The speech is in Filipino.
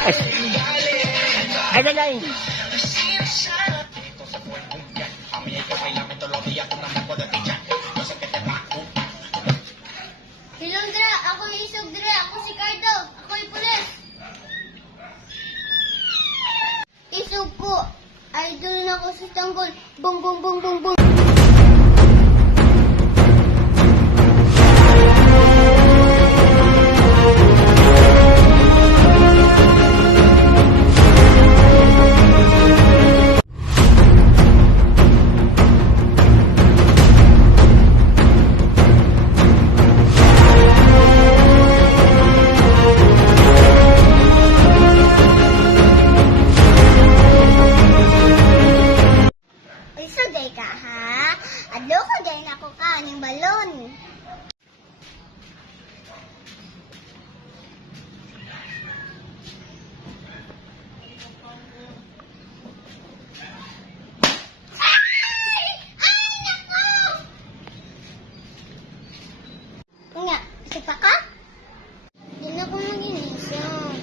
Ay, dagay. Hello, Dra. Ako yung isog, Dra. Ako si Cardo. Ako yung pulis. Isog ko. Idol na ako sa tanggol. Bong, bong, bong, bong, bong. Isugay ka, ha? Adlo ko dahil ako kaning balon. Nga, sipa ka? Di na ako mag-inisang.